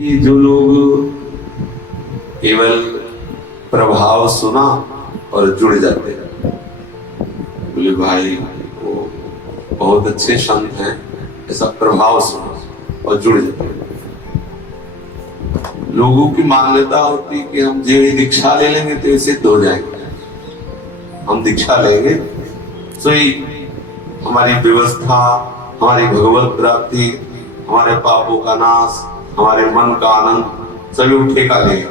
कि जो लोग केवल प्रभाव सुना और जुड़ जाते हैं, बोले भाई वो बहुत अच्छे संत हैं, ऐसा प्रभाव सुना और जुड़ जाते हैं। लोगों की मान्यता होती है कि हम जो दीक्षा ले लेंगे तो सिद्ध हो जाएंगे, हम दीक्षा लेंगे तो हमारी व्यवस्था, हमारी भगवत प्राप्ति, हमारे पापों का नाश, हमारे मन का आनंद सभी उठेगा लेगा।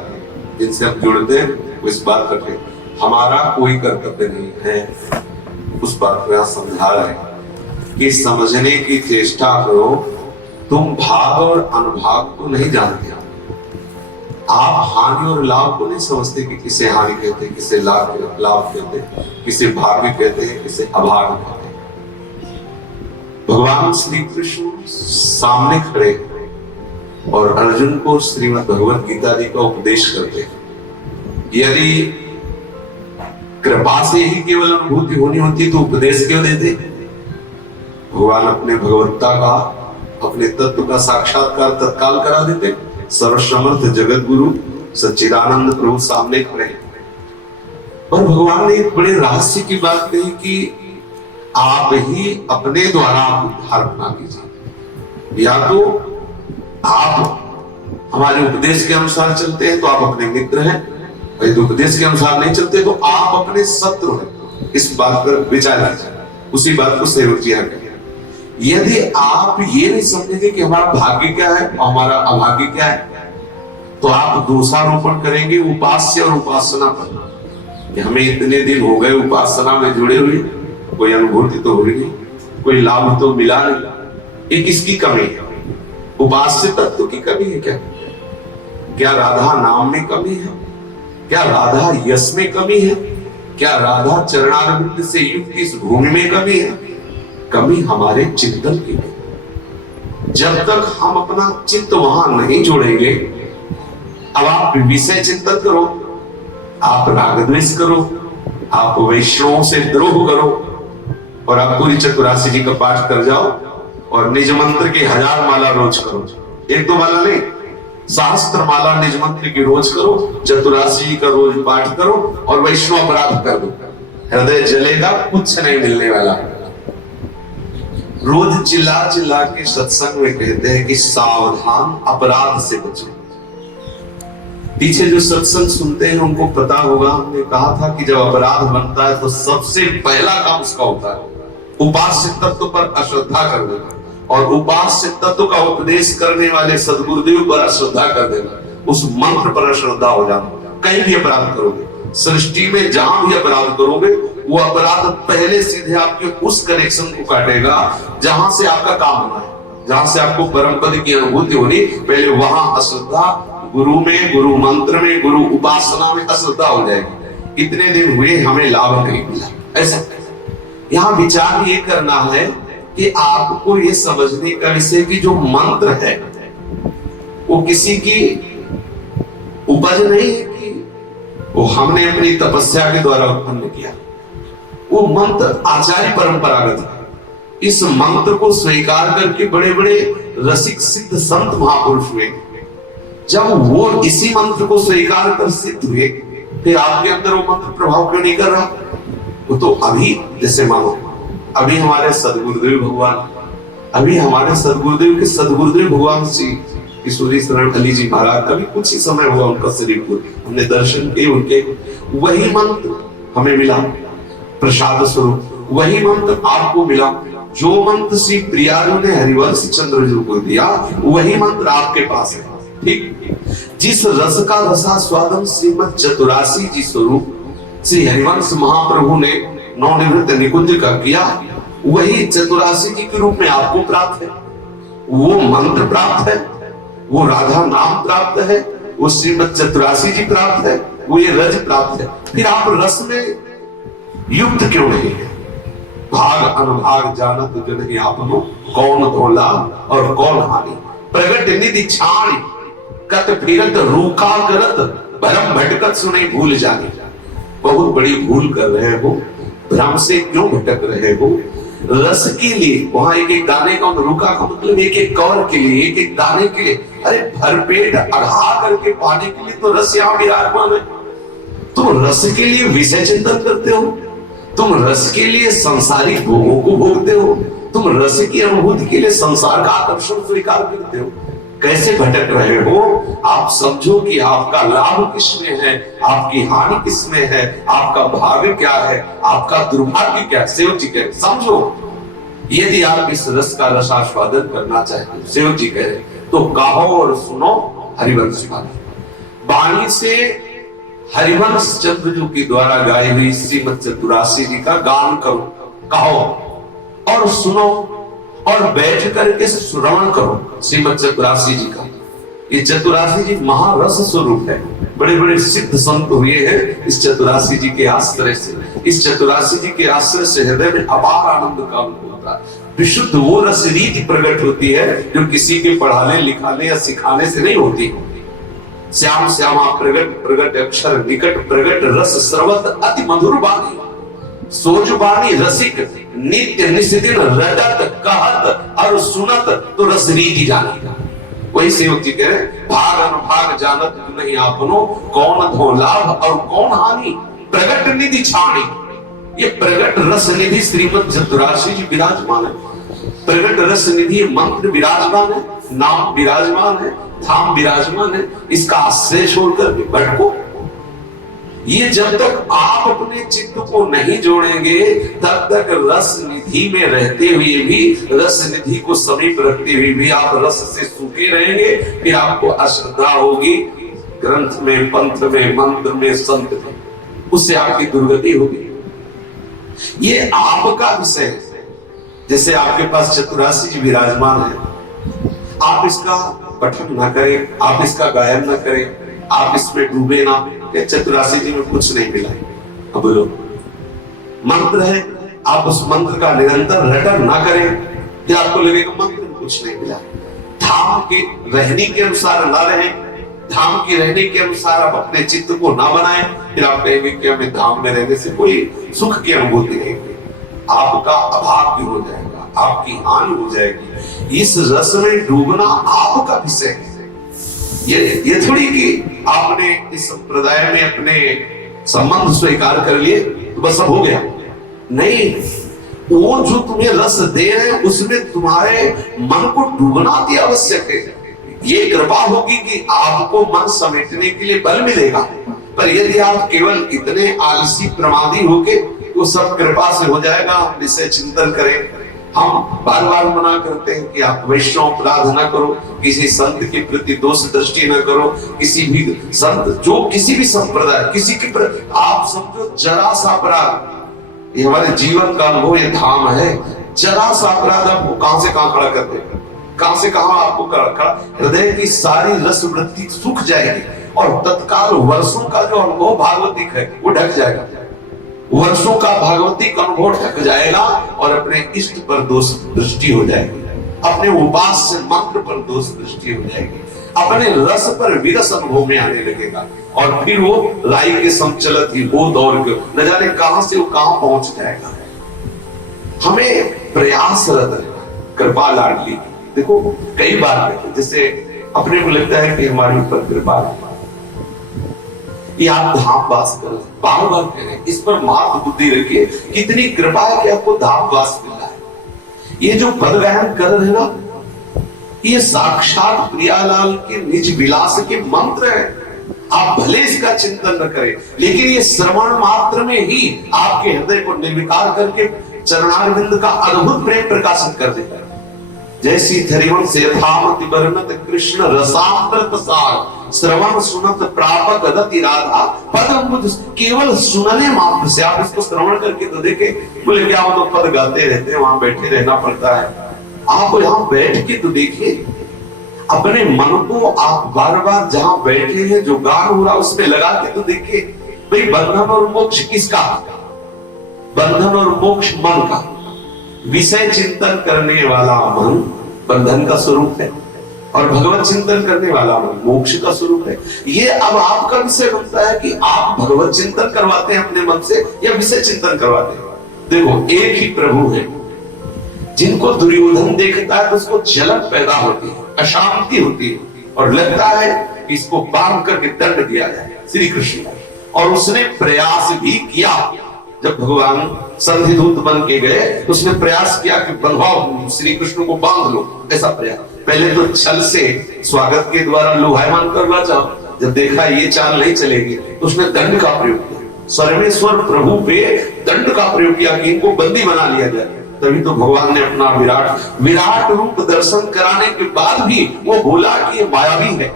जिनसे हम जुड़ते हैं इस बात करते, हमारा कोई कर्तव्य नहीं है। उस बात को समझा रहे कि समझने की चेष्टा करो। तुम भाग और अनुभाग को नहीं जानते, आप हानि और लाभ को नहीं समझते कि किसे हानि कहते हैं, किसे लाभ कहते हैं, किसे भाग्य कहते हैं, किसे अभाग्य कहते हैं। भगवान श्री कृष्ण सामने खड़े और अर्जुन को श्रीमद् भगवत गीता जी का उपदेश करते हैं। यदि कृपा से ही केवल अनुभूति होनी होती तो उपदेश क्यों देते? भगवान अपने भगवत्ता का, अपने तत्व का साक्षात्कार तत्काल करा देते। सर्वसमर्थ जगत गुरु सच्चिदानंद प्रभु सामने खड़े और भगवान ने एक बड़े रहस्य की बात कही कि आप ही अपने द्वारा उद्धार बना कीजिए। या तो आप हमारे उपदेश के अनुसार चलते हैं तो आप अपने मित्र हैं, यदि उपदेश के अनुसार नहीं चलते तो आप अपने शत्रु हैं। इस बात पर विचार कीजिए, उसी बात को सेवक जी करें। यदि आप ये नहीं समझेंगे कि हमारा भाग्य क्या है और हमारा अभाग्य क्या है, तो आप दोषारोपण करेंगे उपास्य और उपासना पर। हमें इतने दिन हो गए उपासना में जुड़े हुए, कोई अनुभूति तो हुई नहीं, कोई लाभ तो मिला नहीं। ये किसकी कमी है? उपास्य तत्व की कमी है क्या? क्या राधा नाम में कमी है? क्या राधा यश में कमी है? क्या राधा चरणारविंद से युक्त इस भूमि में कमी है? कमी हमारे चिंतन की है। जब तक हम अपना चित्त वहां नहीं जोड़ेंगे, अब आप विषय चिंतन करो, आप राग द्वेष करो, आप वैष्णवों से द्रोह करो और आप पूरी चतुरासी जी का पाठ कर जाओ और निज मंत्र की 1000 माला रोज करो। 1-2 माला नहीं, शास्त्र माला निज मंत्र की रोज करो, चतुरासी जी का रोज पाठ करो और वैष्णव अपराध कर दो। हृदय जलेगा, कुछ नहीं मिलने वाला। रोज चिल्ला चिल्ला के सत्संग में कहते हैं कि सावधान, अपराध से बचो। पीछे जो सत्संग सुनते हैं उनको पता होगा, हमने कहा था कि जब अपराध बनता है तो सबसे पहला काम उसका होता है उपास्य तत्व पर अश्रद्धा कर देना, और उपास्य तत्व का उपदेश करने वाले सद्गुरुदेव पर अश्रद्धा कर देना, उस मंत्र पर अश्रद्धा हो जाना। कहीं भी अपराध करोगे, सृष्टि में जहां भी अपराध करोगे, वो अपराध पहले सीधे आपके उस कनेक्शन को काटेगा जहां से आपका काम होना है, जहां से आपको परम पद की अनुभूति होनी, पहले वहां अश्रद्धा, गुरु में, गुरु मंत्र में, गुरु उपासना में अश्रद्धा हो जाएगी। इतने दिन हुए हमें लाभ नहीं मिला, ऐसा यहाँ विचार ये करना है कि आपको ये समझने का विषय कि जो मंत्र है वो किसी की उपज नहीं है कि वो हमने अपनी तपस्या के द्वारा उत्पन्न किया। वो मंत्र आचार्य परंपरागत है। इस मंत्र को स्वीकार करके बड़े बड़े रसिक सिद्ध संत महापुरुष हुए। जब वो इसी मंत्र को स्वीकार कर सिद्ध हुए, फिर आपके अंदर वो मंत्र प्रभाव क्यों नहीं कर रहा? वो तो अभी, जैसे मानो अभी हमारे सदगुरुदेव भगवान, अभी हमारे सदगुरुदेव के सदगुरुदेव भगवान श्री किशोरी शरण अली जी महाराज, अभी कुछ ही समय हुआ उनका शरीर को हमने दर्शन किए उनके। वही मंत्र हमें मिला प्रसाद स्वरूप, वही मंत्र आपको मिला। जो मंत्र श्री प्रियाजू ने हरिवंश चंद्र जी को दिया, वही मंत्र आपके पास है। ठीक, जिस रस का रसा स्वादम श्रीमद चतुरासी जी स्वरूप श्री हरिवंश महाप्रभु ने नवनिवृत्त निकुंज का किया, वही चतुरासी जी के रूप में आपको प्राप्त है। वो मंत्र प्राप्त है, वो राधा नाम प्राप्त है, वो श्रीमद चतुरासी जी प्राप्त है, वो ये रज प्राप्त है। फिर आप रस में युक्त क्यों नहीं है? भाग अनुभाग जानत जन ही आपनो, कौन धोला और कौन हानि। प्रगट निधि छाण कत फिरत रूखा करत, भरम भटकत सुने भूल जाने। बहुत बड़ी भूल कर रहे हो, भ्रम से क्यों भटक रहे हो? रस के लिए वहां एक एक दाने का रुका का मतलब एक एक कौर के लिए, एक एक दाने के लिए, अरे भरपेट अढ़ा करके पाने के लिए तो रस यहाँ विराजमान है। तुम रस के लिए विषय चिंतन करते हो, तुम रस के लिए संसारिक भोगों को भोगते हो, तुम रस की अनुभूति के लिए संसार का आकर्षण स्वीकार करते हो। कैसे भटक रहे हो? आप समझो कि आपका लाभ किसमें है, आपकी हानि किसमें है, आपका भाग्य क्या है, आपका दुर्भाग्य क्या है। सेव जी कह रहे समझो, यदि आप इस रस का रसास्वादन करना चाहते, सेव जी कह रहे तो कहो और सुनो हरिवंश वाणी। वाणी से हरिवंश चंद्र जी के द्वारा गाई हुई श्रीमद चतुरासी जी का गान करो, कहो और सुनो और बैठ करके श्रवण करो श्रीमद चतुरासी जी का। ये चतुरासी जी महारस स्वरूप है। बड़े बड़े सिद्ध संत हुए हैं इस चतुरासी जी के आश्रय से। इस चतुरासी जी के आश्रय से हृदय में अपार आनंद का अनुभव होता है। विशुद्ध वो रस रीति प्रकट होती है जो किसी के पढ़ाने लिखाने या सिखाने से नहीं होती। श्याम श्यामा प्रगट प्रगट अक्षर निकट प्रगट रस सर्वत अति मधुर वाणी, सोज वाणी रसिक नित्य निस्दिन रटत कहत और सुनत तो रस रीति जानी। वही सेवक जी कह रहे भाग अनुभाग जानत नहीं आपनो, कौन धो लाभ और कौन हानि, प्रगट निधि छाणी। ये प्रगट रस निधि श्रीमद चतुरासी जी विराजमान है। प्रगट रस निधि मंत्र विराजमान है, नाम विराजमान है, धाम विराजमान है। इसका आश्रय छोड़कर भटको। ये जब तक आप अपने चित्त को नहीं जोड़ेंगे तब तक रस निधि में रहते हुए भी, रस निधि को समीप रखते हुए भी आप रस से सूखे रहेंगे। फिर आपको अश्रद्धा होगी ग्रंथ में, पंथ में, मंत्र में, संत में, उससे आपकी दुर्गति होगी। ये आपका विषय है। जैसे आपके पास चतुरासी जी विराजमान है, आप इसका पठन ना करें, आप इसका गायन ना करें, आप इसमें डूबे ना। चतुरासी जी में कुछ नहीं मिला। अब बोलो मंत्र है, आप उस मंत्र का निरंतर रटन ना करें, फिर आपको लगेगा मंत्र में कुछ नहीं मिला। धाम के रहने के अनुसार ना रहें, धाम के रहने के अनुसार आप अपने चित्त को ना बनाएं, फिर आप कहेंगे कि हमें धाम में रहने से कोई सुख की अनुभूति नहीं होगी। आपका अभाव भी हो जाएगा, आपकी हानि हो जाएगी। इस रस में डूबना आपका विषय है। ये थोड़ी कि आपने इस संप्रदाय में अपने संबंध स्वीकार कर लिए तो बस अब हो गया। नहीं, वो जो तुम्हें रस दे रहे हैं उसमें तुम्हारे मन को डूबना अति आवश्यक है। ये कृपा होगी कि आपको मन समेटने के लिए बल मिलेगा। पर यदि आप केवल इतने आलसी प्रमादी होके, वो सब कृपा से हो जाएगा। हम विषय चिंतन करें। हम बार बार मना करते हैं कि आप वैष्णव अपराध न करो, किसी संत के प्रति दोष दृष्टि न करो, किसी भी संत जो किसी भी संप्रदाय किसी के प्रति आप समझो जरा सा अपराध, ये हमारे जीवन का अनुभव, ये धाम है। जरा सा अपराध आपको कहां से कहां खड़ा कर देगा, कहां से कहां आपको खड़ा, हृदय की सारी रस वृत्ति सूख जाएगी और तत्काल वर्षों का जो अनुभव भागवतिक है वो ढक जाएगा। वर्षों का भागवतिक अनुभव ढक जाएगा और अपने इष्ट पर दोष दृष्टि हो जाएगी, अपने उपास्य मंत्र पर दोष दृष्टि हो जाएगी, अपने रस पर विरस अनुभव में आने लगेगा और फिर वो राई के संचलत ही वो दौड़ के न जाने कहां से वो कहां पहुंच जाएगा। हमें प्रयासरत रहना, कृपा लाडली। देखो कई बार जैसे अपने को लगता है कि हमारे ऊपर कृपा है, ये आप धाम वास कर बार बार करें, इस पर मात बुद्धि रखिए। कितनी कृपा है कि आपको धाम वास मिला है। ये जो पद गायन कर रहे हैं ना, ये साक्षात प्रियालाल के निज विलास के मंत्र है। आप भले इसका चिंतन न करें, लेकिन ये श्रवण मात्र में ही आपके हृदय को निर्विकार करके चरणारविंद का अद्भुत प्रेम प्रकाशित कर देता है। जैसी थरिवन से यथामति वर्णत कृष्ण रसामृत सार, श्रवण सुनत प्रापक गति राधा पद मुझ। केवल सुनने मात्र से आप इसको श्रवण करके तो देखे। बोले क्या वो तो पद गाते रहते हैं, वहां बैठे रहना पड़ता है। आप यहाँ बैठ के तो देखिए, अपने मन को आप बार बार जहां बैठे हैं जो गान हो रहा उसमें लगा के तो देखिए। भाई बंधन और मोक्ष किसका? बंधन और मोक्ष मन का। विषय चिंतन करने वाला मन बंधन का स्वरूप है और भगवत चिंतन करने वाला मन मोक्ष का स्वरूप है। ये अब आपका विषय बनता है कि आप भगवत चिंतन करवाते हैं अपने मन से या विषय चिंतन करवाते हैं। देखो एक ही प्रभु है, जिनको दुर्योधन देखता है तो उसको जलन पैदा होती है, अशांति होती है और लगता है कि इसको बांध करके दंड दिया जाए श्री कृष्ण। और उसने प्रयास भी किया, जब भगवान संधिदूत बन के गए तो उसने प्रयास किया कि बंधवाओ श्री कृष्ण को बांध लो, ऐसा प्रयास। पहले तो छल से स्वागत के द्वारा लुभायमान करना चाहा, जब देखा ये चाल नहीं चलेगी तो उसने दंड का प्रयोग किया, सर्वेश्वर प्रभु पे दंड का प्रयोग किया कि इनको बंदी बना लिया जाए। तभी तो भगवान ने अपना विराट रूप दर्शन कराने के बाद भी वो बोला कि ये मायावी है,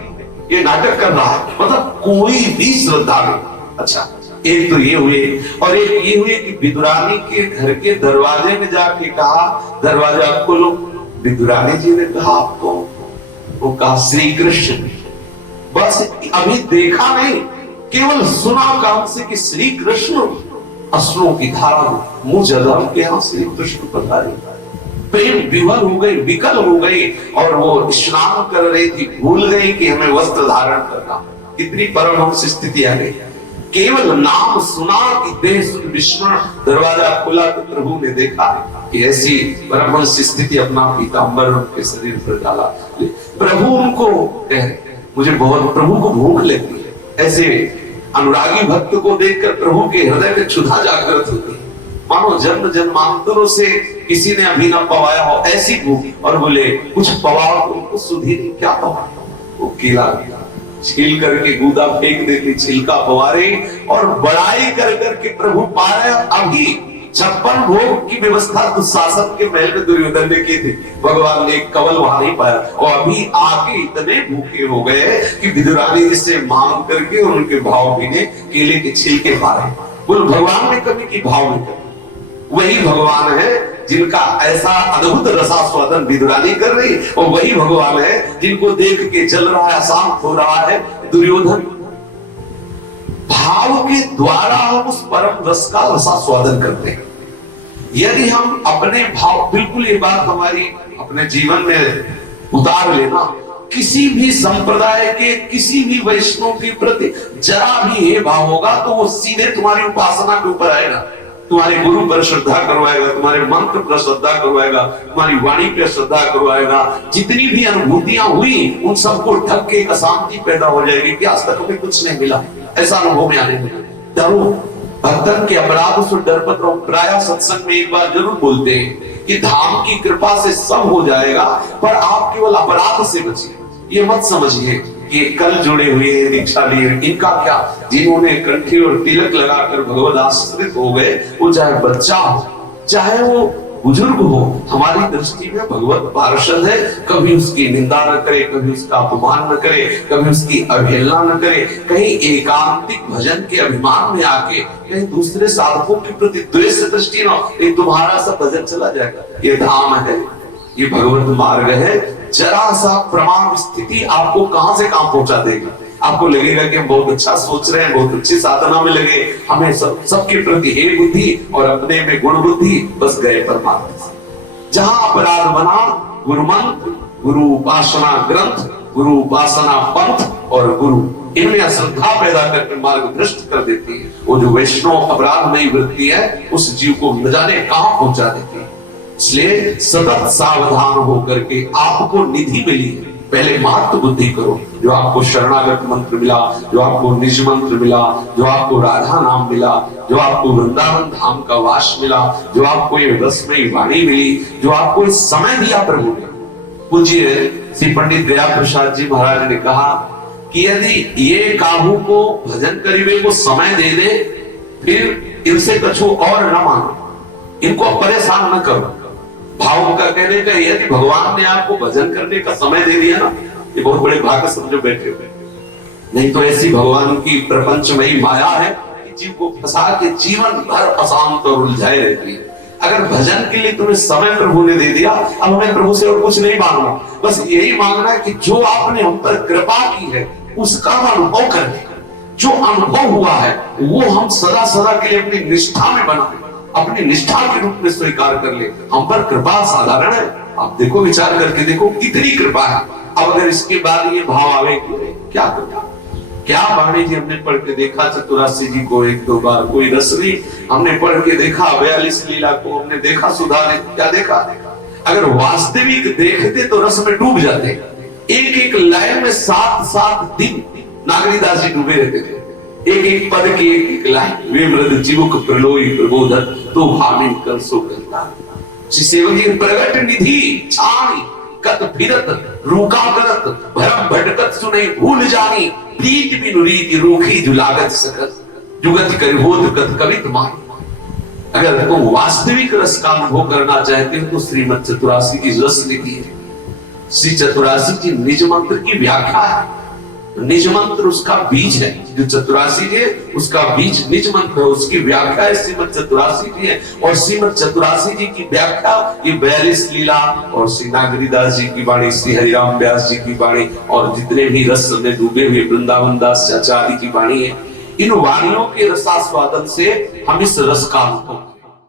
ये नाटक कर रहा है, मतलब कोई भी श्रद्धा नहीं। अच्छा, एक तो ये हुए, और एक ये हुए कि विदुरानी के घर के दरवाजे में जाके कहा दरवाजा खोलो। विदुरानी जी ने कहा आपको, वो कहा श्री कृष्ण। बस अभी देखा नहीं, केवल सुना काम से कि श्री कृष्ण, अश्रुओं की धारा मुंह जदम के यहां श्री कृष्ण पधारे। प्रेम विवल हो गई, विकल हो गई, और वो स्नान कर रही थी, भूल गई कि हमें वस्त्र धारण करना। कितनी परमहंस स्थिति आ गई। केवल नाम सुना कि देह विस्मरण, दरवाजा खुला तो प्रभु ने देखा कि ऐसी परमहंस स्थिति अपना पीतांबर उनके शरीर पर डाला। प्रभु उनको कह, मुझे बहुत प्रभु को भूख लगती है। ऐसे अनुरागी भक्त को देखकर प्रभु के हृदय में क्षुधा जागृत होती, मानो जन्म जन्मांतरों से किसी ने अभी न पवाया हो ऐसी भूख। और बोले कुछ पवाओ तो उनको सुधी नहीं, क्या पवा? वो केला छील करके गूदा फेंक देती, छिलका पवारे और बड़ाई कर करके प्रभु पा रहे। अभी 56 भोग की व्यवस्था दुशासन के महल में दुर्योधन ने की थी, भगवान ने कवल वहां नहीं पाया, और अभी आगे इतने भूखे हो गए कि विदुरानी जी से मांग करके उनके भाव भी ने केले के छिलके पारे। बोल भगवान ने कभी की भाव नहीं कर, वही भगवान है जिनका ऐसा अद्भुत रसास्वादन विदुरानी कर रही, और वही भगवान है जिनको देख के चल रहा है, अशांत हो रहा है दुर्योधन। भाव के द्वारा हम उस परम रस का रसास्वादन करते हैं। यदि हम अपने भाव, बिल्कुल ये बात हमारी अपने जीवन में उतार लेना, किसी भी संप्रदाय के किसी भी वैष्णव के प्रति जरा भी ये भाव होगा तो वो सीधे तुम्हारी उपासना के ऊपर आएगा, तुम्हारे गुरु पर श्रद्धा करवाएगा, तुम्हारे मंत्र पर श्रद्धा करवाएगा, तुम्हारी वाणी पर श्रद्धा करवाएगा। जितनी भी अनुभूतियां हुई उन सबको ढक के एक अशांति पैदा हो जाएगी कि आज तक हमें कुछ नहीं मिला, ऐसा अनुभव में आने लगा। डरो, भक्तन के अपराध से डर मत रहो। प्रायः सत्संग में एक बार जरूर बोलते हैं कि धाम की कृपा से सब हो जाएगा, पर आप केवल अपराध से बचिए। ये मत समझिए कि कल जुड़े हुए दीक्षा लिए इनका क्या, जिन्होंने कंठी और तिलक लगाकर भगवद आश्रित हो गए, वो चाहे बच्चा हो चाहे वो बुजुर्ग हो, हमारी दृष्टि में भगवत पार्षद है। कभी उसकी निंदा न करे, कभी उसका अपमान न करे, कभी उसकी अवहेलना न करे, कहीं एकांतिक भजन के अभिमान में आके कहीं दूसरे साधकों के प्रति द्वेष दृष्टि न, ये तुम्हारा सा भजन चला जाएगा। ये धाम है, ये भगवत मार्ग है। जरा सा प्रमाण स्थिति आपको कहां से कहां पहुंचा देगी। आपको लगेगा कि हम बहुत अच्छा सोच रहे हैं, बहुत अच्छी साधना में लगे, हमें सबके प्रति एक बुद्धि और अपने में गुण बुद्धि, बस गए परमात्मा। जहां अपराध बना, गुरु मंत्र, गुरु उपासना ग्रंथ, गुरु उपासना पंथ और गुरु, इनमें अश्रद्धा पैदा करके मार्ग भ्रष्ट कर देती है। वो जो वैष्णव अपराधमयी वृत्ति है उस जीव को न जाने कहां पहुंचा देती है। इसलिए सतत सावधान होकर के आपको निधि मिली है, पहले महत्व बुद्धि करो। जो आपको शरणागत मंत्र मिला, जो आपको निज मंत्र मिला, जो आपको राधा नाम मिला, जो आपको वृंदावन धाम का वास मिला, जो आपको ये रसमयी वाणी मिली, जो आपको इस समय दिया प्रभु ने। पूज्य श्री पंडित दया प्रसाद जी महाराज ने कहा कि यदि ये काहू को भजन करीबे को समय दे दे, फिर इनसे कछु और न मानो, इनको परेशान न करो। भाव का कहने का यदि भगवान ने आपको भजन करने का समय दे दिया ना, ये बहुत बड़े भाग्य समझो बैठे हुए। नहीं तो ऐसी भगवान की प्रपंचमयी माया है कि जीव को फंसा के जीवन भर अशांत और उलझाए रहती है। अगर भजन के लिए तुम्हें समय प्रभु ने दे दिया, अब हमें प्रभु से और कुछ नहीं मांगना, बस यही मांगना है कि जो आपने हम पर कृपा की है उसका अनुभव करने, जो अनुभव हुआ है वो हम सदा सदा के लिए अपनी निष्ठा में बनाए, अपनी निष्ठा के रूप में स्वीकार कर ले। हम पर कृपा साधारण है, आप देखो, विचार करके देखो कितनी कृपा है। अब अगर इसके बाद ये भाव आवे क्या करना, क्या वाणी जी हमने पढ़ के देखा, चतुरासी जी को एक दो बार, कोई रसरी हमने पढ़ के देखा, 42 लीला को हमने देखा, सुधा ने क्या देखा। अगर वास्तविक देखते तो रस में डूब जाते। एक एक लय में 7-7 दिन नागरीदास जी डूबे रहते थे। एक एक पद की एक एक लय। वे मृद जीवक प्रलोई प्रबोधन तो भामिन कर सो करता। श्री सेवक जी प्रगट निधि छाणी कत फिरत रूका करत भरम भटकत सुने भूल जानी प्रीत बिनु रीति रूखी जुलागत सकत जुगत करिबोध कत कवित मान। अगर वो वास्तविक रस का अनुभव करना चाहते हैं तो श्रीमद चतुरासी की रस निधि है। श्री चतुरासी की निज मंत्र की व्याख्या है। निज मंत्र उसका बीज है, जो चतुरासी है उसका बीज निज मंत्र है, उसकी व्याख्या है श्रीमद चतुरासी की है। और श्रीमद चतुरासी जी की व्याख्या ये 42 लीला और श्री नागरीदास जी की वाणी, श्री हरिराम व्यास जी की वाणी और जितने भी रस में डूबे हुए वृंदावन दास आचार्य की वाणी है, इन वाणियों के रसास्वादन से हम इस रस का अनुभव